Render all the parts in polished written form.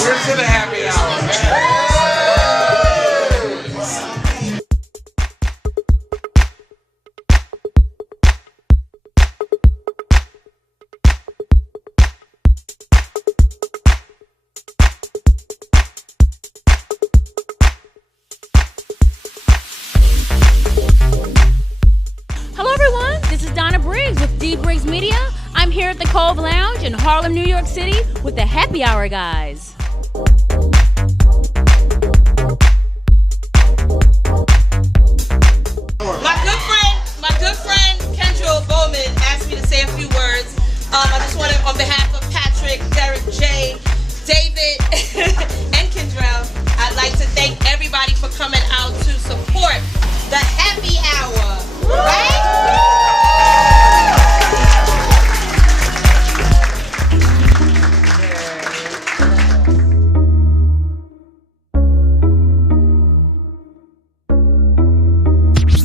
We're to the happy hour. Hello everyone, this is Donna Briggs with D.Briggs Media. I'm here at the Cove Lounge in Harlem, New York City with the Happy Hour guys. My good friend Kendra Bowman asked me to say a few words. I just want to, on behalf of Patrick, Derek, Jay, David, and Kendra, I'd like to thank everybody for coming out to support the Happy Hour. Right?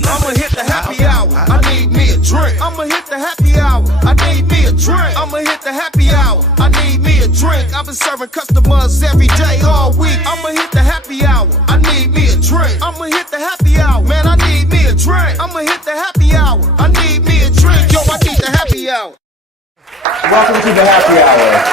I'ma hit the happy hour. I need me a drink. I'ma hit the happy hour. I need me a drink. I'ma hit the happy hour. I need me a drink. I've been serving customers every day, all week. I'ma hit the happy hour. I need me a drink. I'ma hit the happy hour. Man, I need me a drink. I'ma hit the happy hour. I need me a drink. Yo, I need the happy hour. Welcome to the happy hour.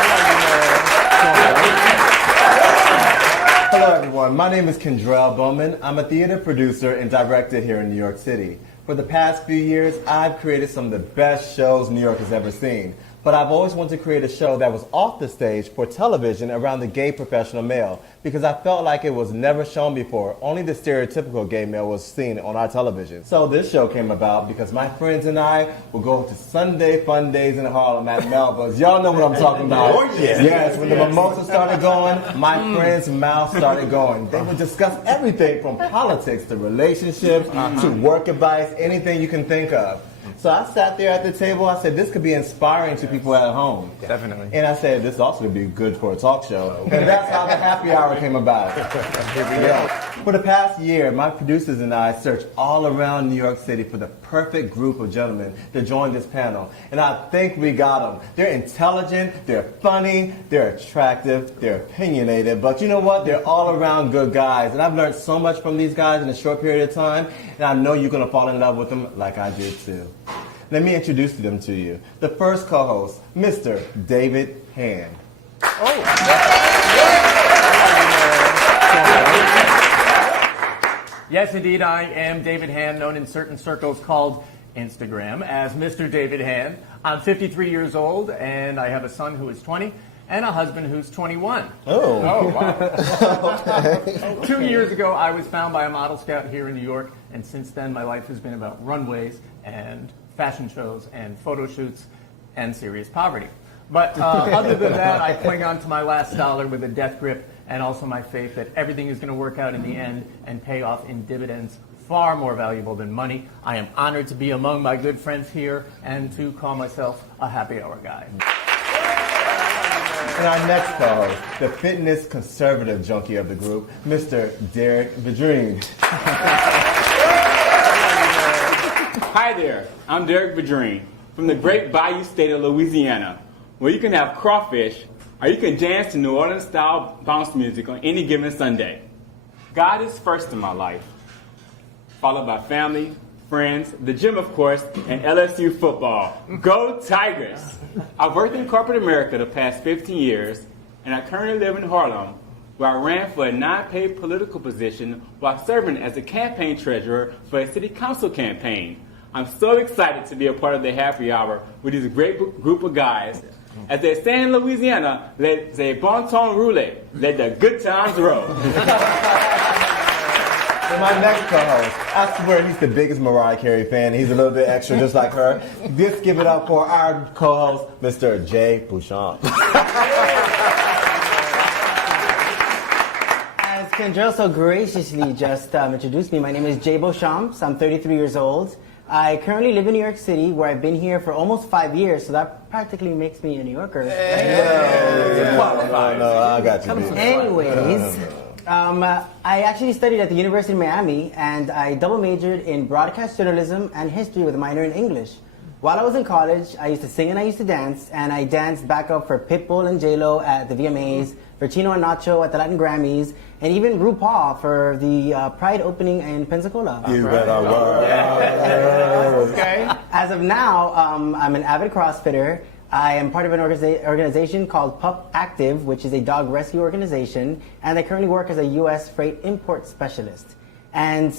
Hello everyone, my name is Kendrell Bowman. I'm a theater producer and director here in New York City. For the past few years, I've created some of the best shows New York has ever seen. But I've always wanted to create a show that was off the stage for television around the gay professional male because I felt like it was never shown before. Only the stereotypical gay male was seen on our television. So this show came about because my friends and I would go to Sunday fun days in Harlem at Melba's. Y'all know what I'm talking about. Oh, yeah. Yes, when the mimosa started going, my friends' mouths started going. They would discuss everything from politics to relationships to work advice, anything you can think of. So I sat there at the table. I said, this could be inspiring to people at home. Definitely. And I said, this also would be good for a talk show. And that's how the happy hour came about. For the past year, my producers and I searched all around New York City for the perfect group of gentlemen to join this panel. And I think we got them. They're intelligent, they're funny, they're attractive, they're opinionated. But you know what? They're all around good guys. And I've learned so much from these guys in a short period of time. And I know you're going to fall in love with them like I did too. Let me introduce them to you. The first co-host, Mr. David Hand. Yes, indeed, I am David Hand, known in certain circles called Instagram as Mr. David Hand. I'm 53 years old, and I have a son who is 20 and a husband who's 21. Oh, wow. Okay. 2 years ago, I was found by a model scout here in New York, and since then, my life has been about runways and fashion shows and photo shoots and serious poverty. But other than that, I cling on to my last dollar with a death grip and also my faith that everything is going to work out in the end and pay off in dividends far more valuable than money. I am honored to be among my good friends here and to call myself a happy hour guy. And our next co-host, the fitness conservative junkie of the group, Mr. Derek Vidrine. Hi there, I'm Derek Vidrine from the great Bayou state of Louisiana, where you can have crawfish or you can dance to New Orleans-style bounce music on any given Sunday. God is first in my life, followed by family, friends, the gym, of course, and LSU football. Go Tigers! I've worked in corporate America the past 15 years, and I currently live in Harlem, where I ran for a non-paid political position while serving as a campaign treasurer for a city council campaign. I'm so excited to be a part of the happy hour with this great group of guys. As they say in Louisiana, let the bon ton roule, let the good times roll. And my next co-host, I swear he's the biggest Mariah Carey fan. He's a little bit extra just like her. Just give it up for our co-host, Mr. Jay Bouchon. As Kendra so graciously just introduced me, my name is Jay Beauchamp. I'm 33 years old. I currently live in New York City, where I've been here for almost 5 years, so that practically makes me a New Yorker. I got you. Anyways, I actually studied at the University of Miami, and I double majored in broadcast journalism and history with a minor in English. While I was in college, I used to sing and I used to dance, and I danced backup for Pitbull and J-Lo at the VMAs, for Chino and Nacho at the Latin Grammys, and even RuPaul for the Pride opening in Pensacola. You better work. Okay. As of now, I'm an avid CrossFitter. I am part of an organization called Pup Active, which is a dog rescue organization, and I currently work as a U.S. freight import specialist. And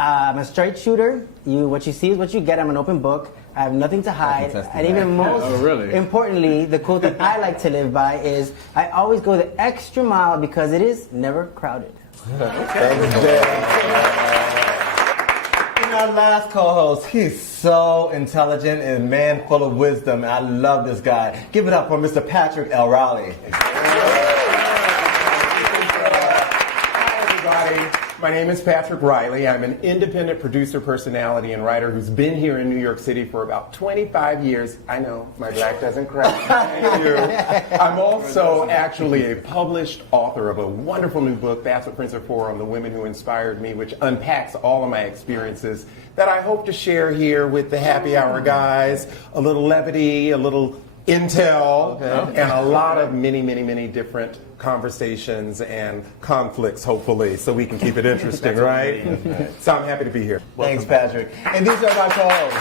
I'm a straight shooter. What you see is what you get. I'm an open book. I have nothing to hide. And even most importantly, the quote that I like to live by is, I always go the extra mile because it is never crowded. Our last co-host, he's so intelligent and man full of wisdom. I love this guy. Give it up for Mr. Patrick L. Riley. Hi, everybody. My name is Patrick Riley. I'm an independent producer, personality, and writer who's been here in New York City for about 25 years. I know, my black doesn't crack. Thank you. I'm also actually a published author of a wonderful new book, That's What Friends Are For, on the women who inspired me, which unpacks all of my experiences that I hope to share here with the Happy Hour guys. A little levity, a little intel, and a lot of many different conversations and conflicts, hopefully, so we can keep it interesting, right? So I'm happy to be here. Thanks, Patrick. And these are my co-hosts.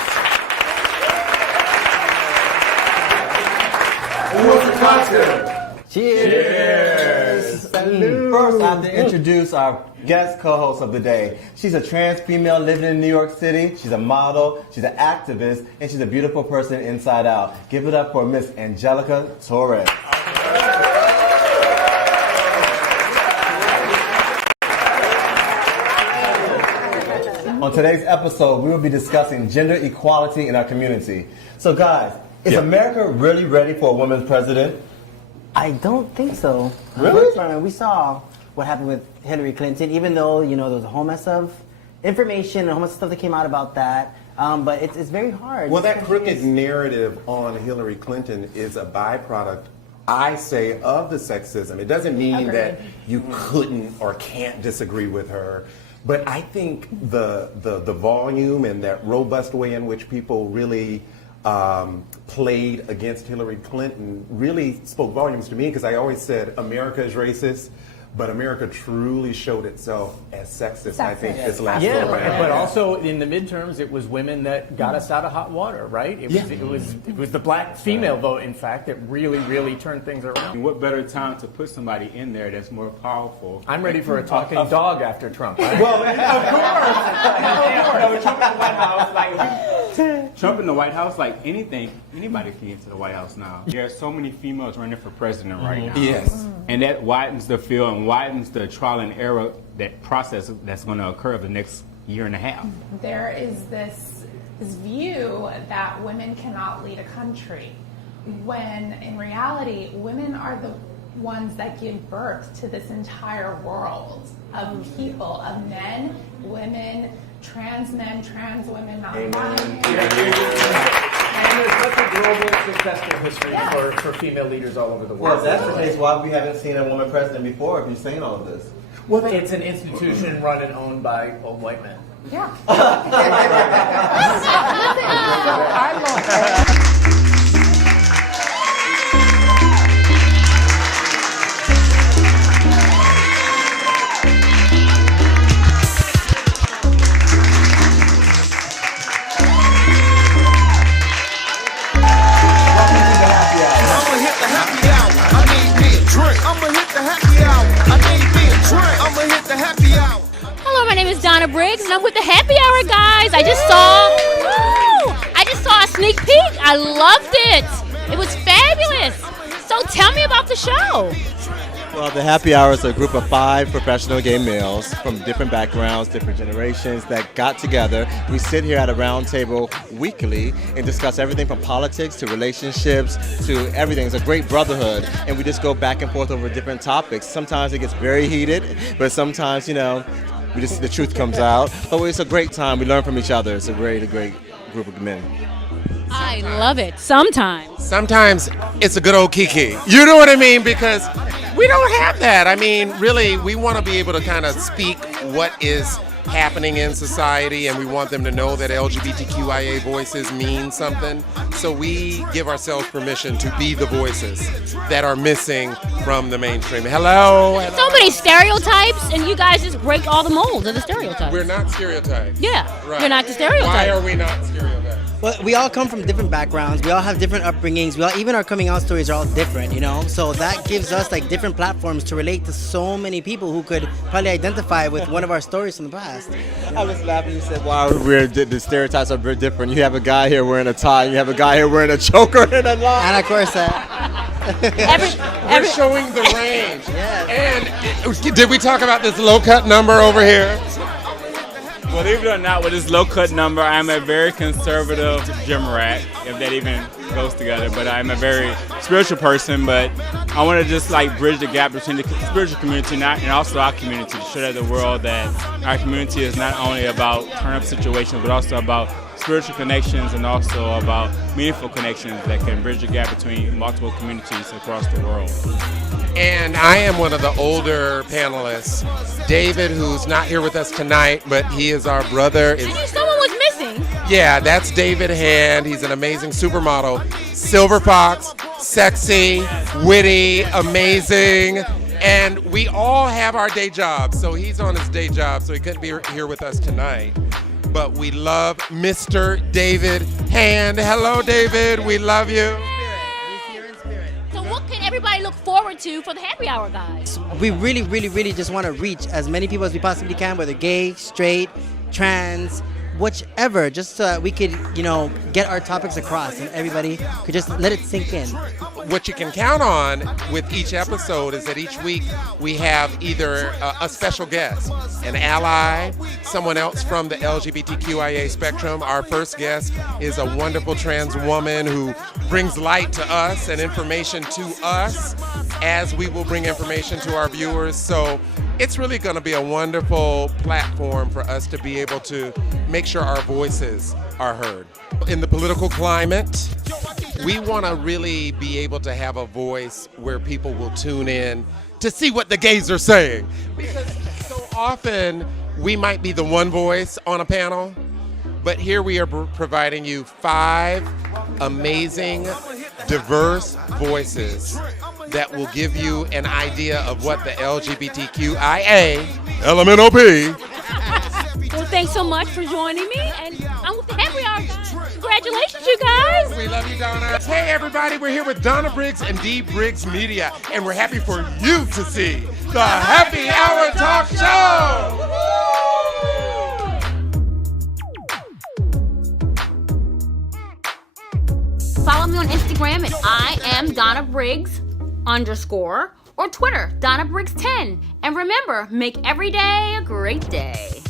Cheers! Salute. First, I have to introduce our guest co-host of the day. She's a trans female living in New York City. She's a model, she's an activist, and she's a beautiful person inside out. Give it up for Miss Angelica Torres. On today's episode, we will be discussing gender equality in our community. So guys, is America really ready for a woman president? I don't think so. Really? We saw what happened with Hillary Clinton, even though, there was a whole mess of information and a whole mess of stuff that came out about that. But it's very hard. Well, that crooked narrative on Hillary Clinton is a byproduct, I say, of the sexism. It doesn't mean that you couldn't or can't disagree with her. But I think the volume and that robust way in which people really played against Hillary Clinton really spoke volumes to me, because I always said America is racist, but America truly showed itself as sexist, I think, this last go around. But also in the midterms, it was women that got us out of hot water, right? It was the black female vote, in fact, that really turned things around. What better time to put somebody in there that's more powerful? I'm ready for a talking dog after Trump. Right? Well, of course. Trump in the White House, like anybody can get to the White House now. There are so many females running for president right now. Yes. And that widens the field and widens the trial and error, that process that's going to occur over the next year and a half. There is this view that women cannot lead a country, when in reality, women are the ones that give birth to this entire world of people, of men, women, trans women, non-binary. And there's such a global successful history for female leaders all over the world. Well, if that's the case, why we haven't seen a woman president before if you're saying all of this? Well, it's an institution run and owned by old white men. Yeah. I love that. Hello, my name is Donna Briggs, and I'm with the Happy Hour guys. I just saw a sneak peek. I loved it. It was fabulous. So tell me about the show. Well, the Happy Hour is a group of 5 professional gay males from different backgrounds, different generations that got together. We sit here at a round table weekly and discuss everything from politics to relationships to everything. It's a great brotherhood, and we just go back and forth over different topics. Sometimes it gets very heated, but sometimes, the truth comes out. But it's a great time. We learn from each other. It's a great group of men. I love it. Sometimes it's a good old kiki. You know what I mean? Because we don't have that. I mean, really, we want to be able to kind of speak what is happening in society, and we want them to know that LGBTQIA voices mean something. So we give ourselves permission to be the voices that are missing from the mainstream. Hello. So many stereotypes, and you guys just break all the molds of the stereotypes. We're not stereotypes. Yeah, Right. you're not the stereotype. Why are we not stereotypes? Well, we all come from different backgrounds. We all have different upbringings. Even our coming out stories are all different, you know? So that gives us like different platforms to relate to so many people who could probably identify with one of our stories from the past. I was laughing. You said, "Wow, the stereotypes are very different." You have a guy here wearing a tie. You have a guy here wearing a choker and a line. And of course, We're showing the range. Yeah. And did we talk about this low cut number over here? Believe it or not, with this low-cut number, I'm a very conservative gym rat, if that even goes together. But I'm a very spiritual person, but I want to just like bridge the gap between the spiritual community and also our community to show that the world that our community is not only about turn-up situations, but also about spiritual connections and also about meaningful connections that can bridge the gap between multiple communities across the world. And I am one of the older panelists, David, who's not here with us tonight, but he is our brother. I knew someone was missing. Yeah, that's David Hand. He's an amazing supermodel. Silver Fox, sexy, witty, amazing. And we all have our day jobs. So he's on his day job, so he couldn't be here with us tonight. But we love Mr. David Hand. Hello, David. We love you. So what can everybody look forward to for the happy hour, guys? we really, really, really just want to reach as many people as we possibly can, whether gay, straight, trans, whichever, just so that we could, get our topics across and everybody could just let it sink in. What you can count on with each episode is that each week we have either a special guest, an ally, someone else from the LGBTQIA spectrum. Our first guest is a wonderful trans woman who brings light to us and information to us as we will bring information to our viewers. So it's really going to be a wonderful platform for us to be able to make sure our voices are heard. In the political climate, we want to really be able to have a voice where people will tune in to see what the gays are saying. Because so often we might be the one voice on a panel, but here we are providing you 5 amazing, diverse voices that will give you an idea of what the LGBTQIA LMNOP. Well, thanks so much for joining me, and I'm with the Happy Hour guys. Congratulations, you guys. We love you, Donna. Hey, everybody, we're here with Donna Briggs and D.Briggs Media, and we're happy for you to see the Happy Hour Talk Show. Follow me on Instagram at @IamDonnaBriggs_ or Twitter, Donna Briggs 10. And remember, make every day a great day.